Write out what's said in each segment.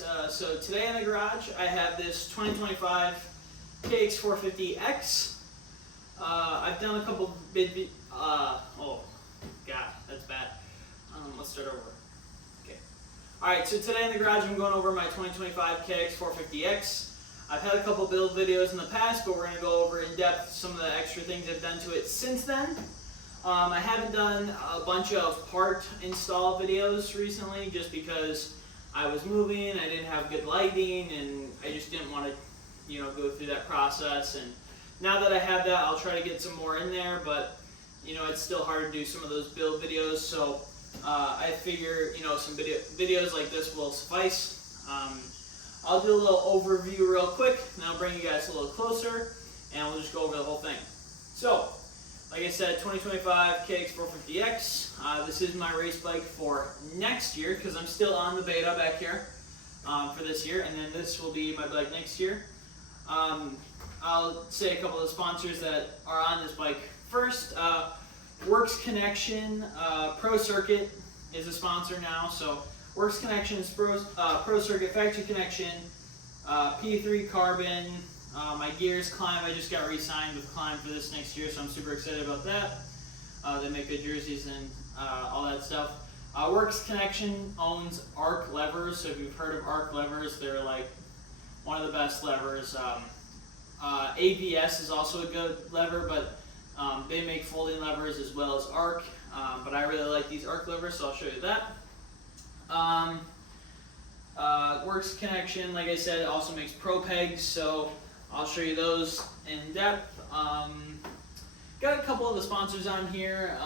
So today in the garage I have this 2025 KX450X. I've done a couple oh god, that's bad. Let's start over. Okay. Alright, so today in the garage I'm going over my 2025 KX450X. I've had a couple build videos in the past, but we're going to go over in depth some of the extra things I've done to it since then. I haven't done a bunch of part install videos recently just because I was moving, I didn't have good lighting, and I just didn't want to, go through that process. And now that I have that, I'll try to get some more in there, but it's still hard to do some of those build videos. So I figure some videos like this will suffice. I'll do a little overview real quick, and I'll bring you guys a little closer, and we'll just go over the whole thing. So, like I said, 2025 KX450X. This is my race bike for next year, because I'm still on the beta back here for this year, and then this will be my bike next year. I'll say a couple of the sponsors that are on this bike first. Works Connection Pro Circuit is a sponsor now, so Works Connection, Pro Circuit, Factory Connection, P3 Carbon, my gears, Klim. I just got re-signed with Klim for this next year, so I'm super excited about that. They make good jerseys and all that stuff. Works Connection owns Arc levers, so if you've heard of Arc levers, they're like one of the best levers. ABS is also a good lever, but they make folding levers as well as Arc, but I really like these Arc levers, so I'll show you that. Works Connection, like I said, also makes Pro Pegs, so I'll show you those in depth. Got a couple of the sponsors on here.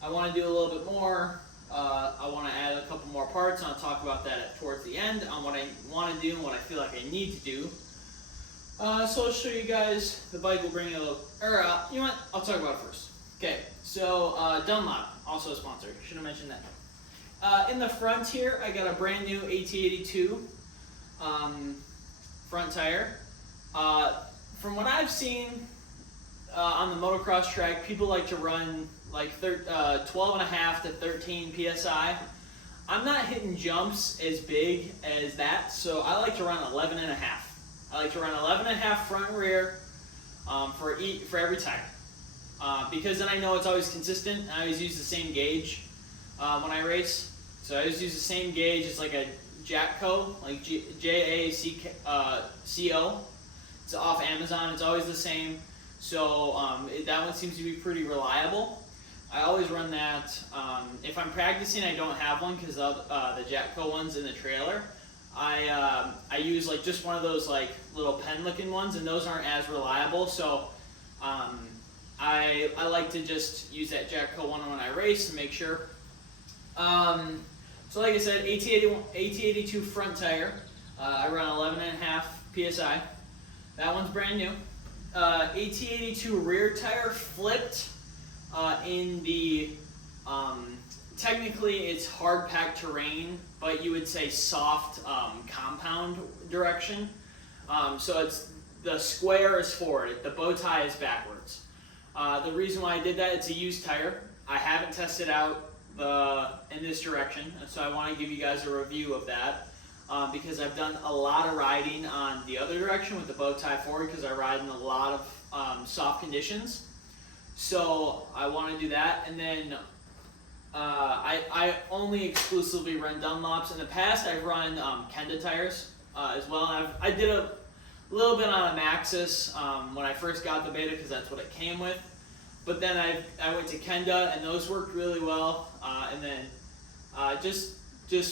I want to do a little bit more. I want to add a couple more parts, and I'll talk about that towards the end on what I want to do and what I feel like I need to do. So I'll show you guys the bike. Will bring you a little, you know what? I'll talk about it first. Okay, so Dunlop, also a sponsor. Should have mentioned that. In the front here, I got a brand new AT82 front tire. From what I've seen on the motocross track, people like to run like 12.5 to 13 PSI. I'm not hitting jumps as big as that, so I like to run 11.5. I like to run 11.5 front and rear for every tire, because then I know it's always consistent. I always use the same gauge when I race. So I always use the same gauge. It's like a Jatco, like JACO. It's off Amazon. It's always the same. So that one seems to be pretty reliable. I always run that. If I'm practicing, I don't have one because of the Jatco one's in the trailer. I use like just one of those like little pen looking ones, and those aren't as reliable. So I like to just use that Jatco one when I race to make sure. So like I said, AT82 front tire. I run 11.5 PSI. That one's brand new. AT82 rear tire flipped in the, technically it's hard packed terrain, but you would say soft compound direction. So it's, the square is forward, the bow tie is backwards. The reason why I did that, it's a used tire. I haven't tested out in this direction, and so I want to give you guys a review of that, because I've done a lot of riding on the other direction with the bow tie forward, because I ride in a lot of soft conditions. So I want to do that, and then I only exclusively run Dunlops. In the past, I've run Kenda tires as well. I did a little bit on a Maxxis when I first got the beta, because that's what it came with. But then I went to Kenda, and those worked really well. And then just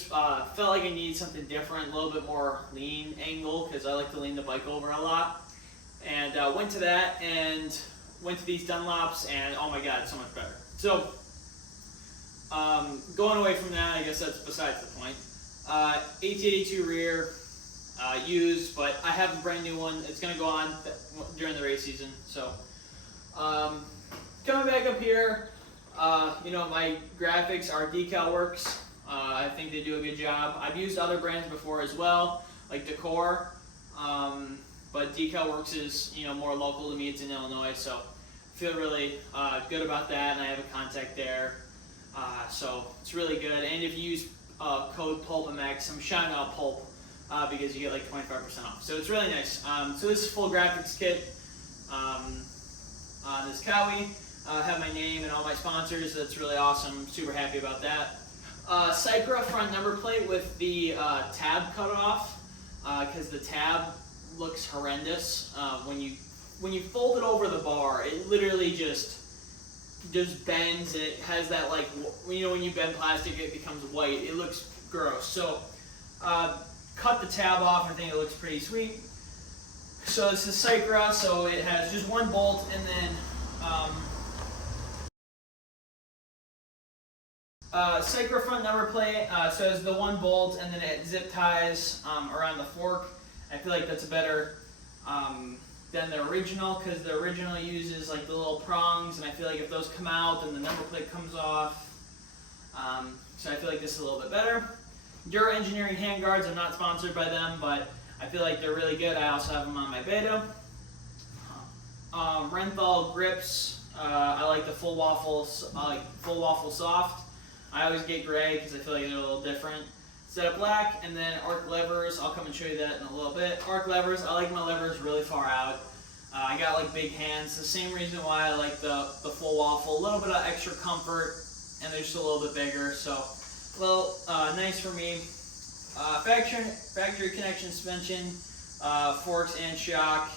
felt like I needed something different, a little bit more lean angle, because I like to lean the bike over a lot. And went to that, and went to these Dunlops, and oh my god, it's so much better. So going away from that, I guess that's besides the point. AT82 rear, used, but I have a brand new one. It's going to go on during the race season. So coming back up here, my graphics are Decal Works. I think they do a good job. I've used other brands before as well, like Decor, but Decal Works is more local to me. It's in Illinois, so I feel really good about that, and I have a contact there. So it's really good. And if you use code PulpMX. I'm shouting out Pulp because you get like 25% off. So it's really nice. So this is full graphics kit on this Cowie. I have my name and all my sponsors. That's really awesome. Super happy about that. Cycra front number plate with the tab cut off because the tab looks horrendous. When you fold it over the bar, it literally just bends. And it has that, like, when you bend plastic, it becomes white. It looks gross. So cut the tab off. I think it looks pretty sweet. So this is Cycra. So it has just one bolt, and then Cycra front number plate. So it's the one bolt, and then it zip ties around the fork. I feel like that's better than the original, because the original uses like the little prongs, and I feel like if those come out, then the number plate comes off. So I feel like this is a little bit better. Dura Engineering handguards. I'm not sponsored by them, but I feel like they're really good. I also have them on my Beta. Renthal grips. I like the full waffle soft. I always get gray because I feel like they're a little different. Set up black, and then arc levers. I'll come and show you that in a little bit. Arc levers. I like my levers really far out. I got like big hands. The same reason why I like the full waffle. A little bit of extra comfort, and they're just a little bit bigger. So, well, nice for me. Factory connection suspension, forks and shock.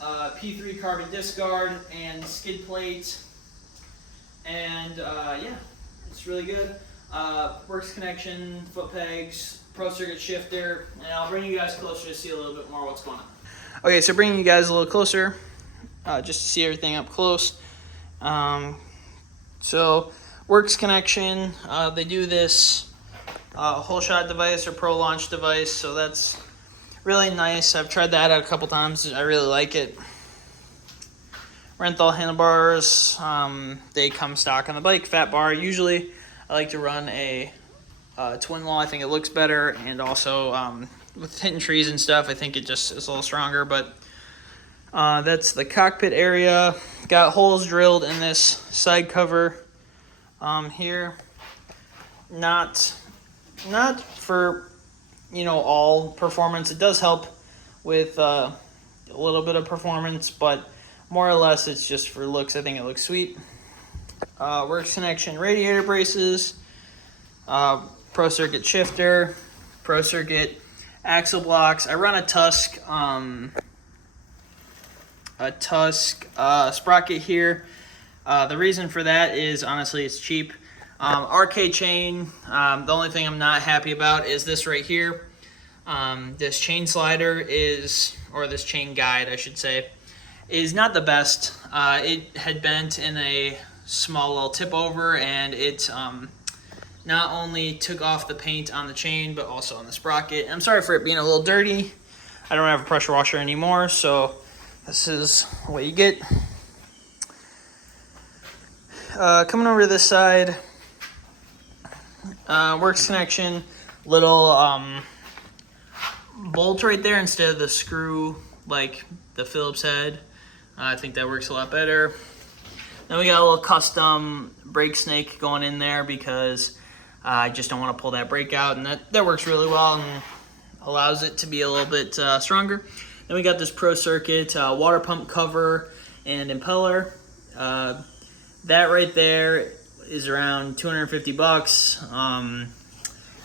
P3 carbon disc guard and skid plate, and yeah, it's really good. Works connection, foot pegs, pro circuit shifter, and I'll bring you guys closer to see a little bit more what's going on. Okay, so bringing you guys a little closer, just to see everything up close. So works connection, they do this whole shot device or pro launch device, so that's really nice. I've tried that out a couple times. I really like it. Renthal handlebars. They come stock on the bike. Fat bar. Usually, I like to run a twin wall. I think it looks better, and also with hitting trees and stuff, I think it just is a little stronger. But that's the cockpit area. Got holes drilled in this side cover here. Not for all performance. It does help with a little bit of performance, but more or less it's just for looks. I think it looks sweet. Works connection radiator braces, pro circuit shifter, pro circuit axle blocks. I run a Tusk sprocket here. The reason for that is honestly it's cheap. RK chain, the only thing I'm not happy about is this right here. This chain slider or this chain guide, I should say, is not the best. It had bent in a small little tip over, and it not only took off the paint on the chain, but also on the sprocket. I'm sorry for it being a little dirty. I don't have a pressure washer anymore, so this is what you get. Coming over to this side, works connection, little bolt right there instead of the screw like the Phillips head. I think that works a lot better. Then we got a little custom brake snake going in there because I just don't want to pull that brake out, and that works really well and allows it to be a little bit stronger. Then we got this pro circuit water pump cover and impeller. That right there is around $250.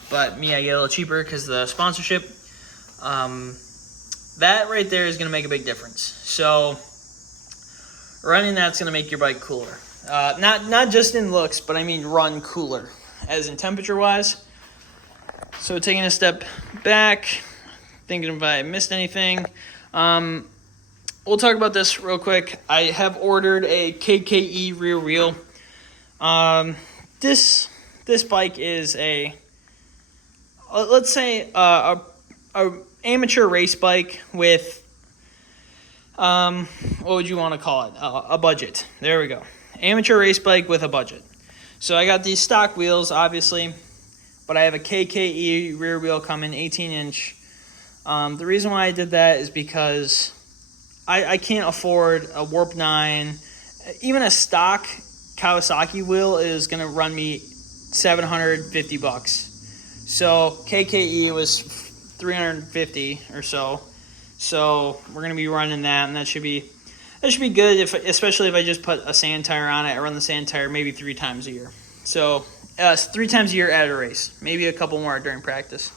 But me, I get a little cheaper because the sponsorship. That right there is going to make a big difference. So running that's going to make your bike cooler. Not just in looks, but I mean run cooler, as in temperature wise. So taking a step back, thinking if I missed anything. We'll talk about this real quick. I have ordered a KKE rear wheel. This bike is let's say a amateur race bike with what would you want to call it? A budget. There we go. Amateur race bike with a budget. So I got these stock wheels, obviously, but I have a KKE rear wheel coming, 18-inch. The reason why I did that is because I can't afford a Warp 9. Even a stock Kawasaki wheel is going to run me $750. So KKE was 350 or so. So we're gonna be running that, and that should be good. Especially if I just put a sand tire on it. I run the sand tire maybe 3 times a year. So 3 times a year at a race, maybe a couple more during practice.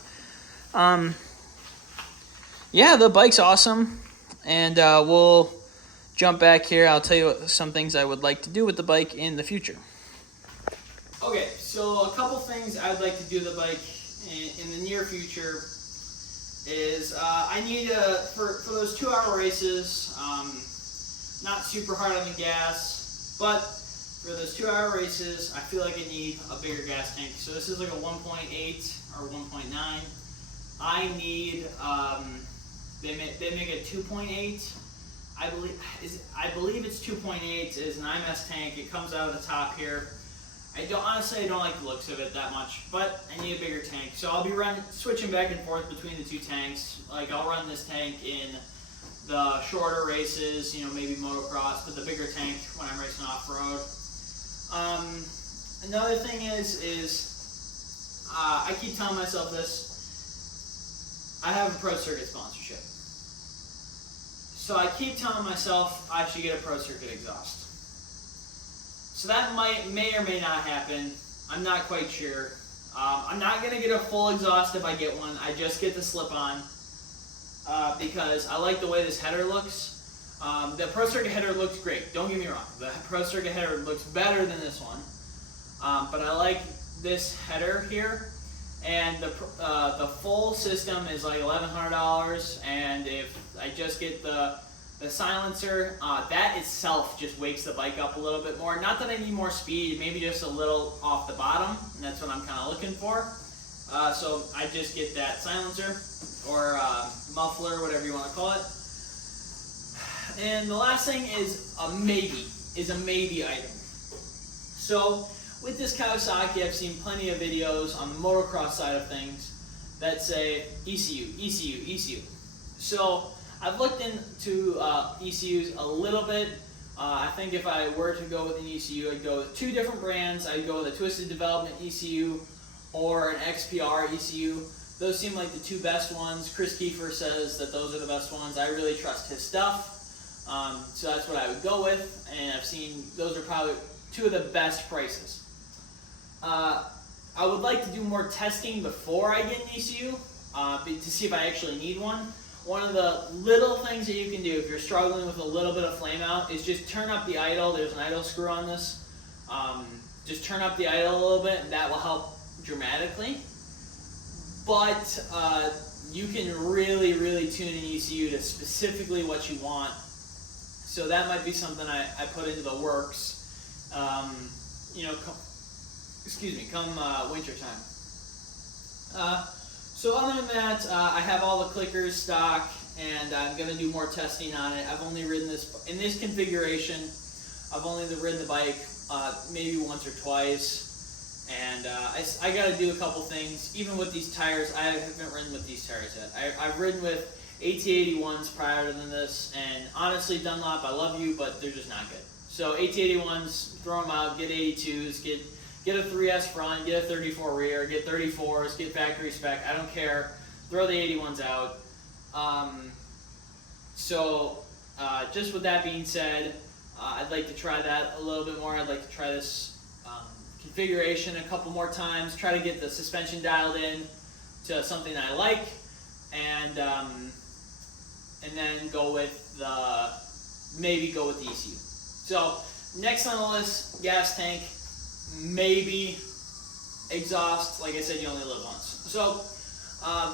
Yeah, the bike's awesome, and we'll jump back here. I'll tell you some things I would like to do with the bike in the future. Okay, so a couple things I'd like to do with the bike in the near future is I need for those 2-hour races, not super hard on the gas, but for those 2-hour races, I feel like I need a bigger gas tank. So this is like a 1.8 or 1.9. I need they make a 2.8. I believe it's 2.8 is an IMS tank. It comes out of the top here. I don't like the looks of it that much, but I need a bigger tank. So I'll be switching back and forth between the 2 tanks. Like I'll run this tank in the shorter races, maybe motocross, but the bigger tank when I'm racing off-road. Another thing is I keep telling myself this. I have a Pro Circuit sponsorship. So I keep telling myself I should get a Pro Circuit exhaust. So that may or may not happen. I'm not quite sure. I'm not going to get a full exhaust if I get one. I just get the slip-on because I like the way this header looks. The Pro Circuit header looks great. Don't get me wrong. The Pro Circuit header looks better than this one. But I like this header here. And the full system is like $1,100. And if I just get the silencer, that itself just wakes the bike up a little bit more. Not that I need more speed, maybe just a little off the bottom, and that's what I'm kind of looking for. So I just get that silencer or muffler, whatever you want to call it. And the last thing is a maybe item. So with this Kawasaki, I've seen plenty of videos on the motocross side of things that say ECU. So I've looked into ECUs a little bit. I think if I were to go with an ECU, I'd go with 2 different brands. I'd go with a Twisted Development ECU or an XPR ECU. Those seem like the 2 best ones. Chris Kiefer says that those are the best ones. I really trust his stuff. So that's what I would go with. And I've seen those are probably 2 of the best prices. I would like to do more testing before I get an ECU to see if I actually need one. One of the little things that you can do if you're struggling with a little bit of flame out is just turn up the idle. There's an idle screw on this. Just turn up the idle a little bit, and that will help dramatically. But you can really tune an ECU to specifically what you want. So that might be something I put into the works. Come winter time. So other than that, I have all the clickers stock, and I'm going to do more testing on it. I've only ridden this, in this configuration, I've only ridden the bike maybe once or twice, and I got to do a couple things. Even with these tires, I haven't ridden with these tires yet. I've ridden with AT81s prior to this, and honestly, Dunlop, I love you, but they're just not good. So AT81s, throw them out, get 82s, get a 3S front, get a 34 rear, get 34s, get factory spec, I don't care. Throw the 81s out. Just with that being said, I'd like to try that a little bit more. I'd like to try this configuration a couple more times, try to get the suspension dialed in to something I like, and then maybe go with the ECU. So next on the list, gas tank. Maybe exhaust. Like I said, you only live once. So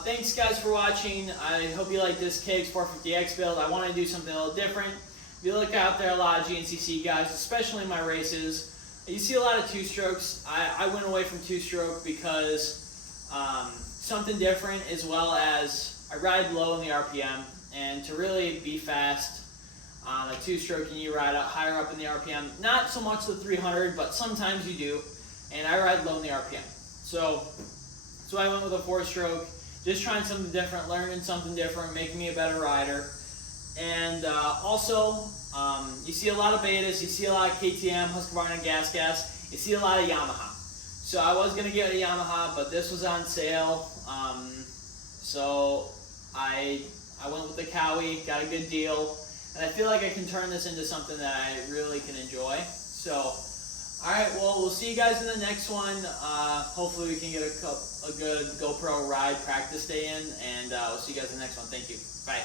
thanks guys for watching. I hope you like this KX450X build. I want to do something a little different. If you look out there, a lot of GNCC guys, especially in my races, you see a lot of 2-strokes. I went away from 2-stroke because something different, as well as I ride low in the RPM, and to really be fast on a 2-stroke, you need to ride higher up in the RPM. Not so much the 300, but sometimes you do. And I ride low in the RPM. So I went with a 4-stroke, just trying something different, learning something different, making me a better rider. And also, you see a lot of Betas, you see a lot of KTM, Husqvarna, Gas. You see a lot of Yamaha. So I was gonna get a Yamaha, but this was on sale. So I went with the Cowie, got a good deal, and I feel like I can turn this into something that I really can enjoy. So, all right, well, we'll see you guys in the next one. Hopefully we can get a good GoPro ride practice day in, and we'll see you guys in the next one. Thank you. Bye.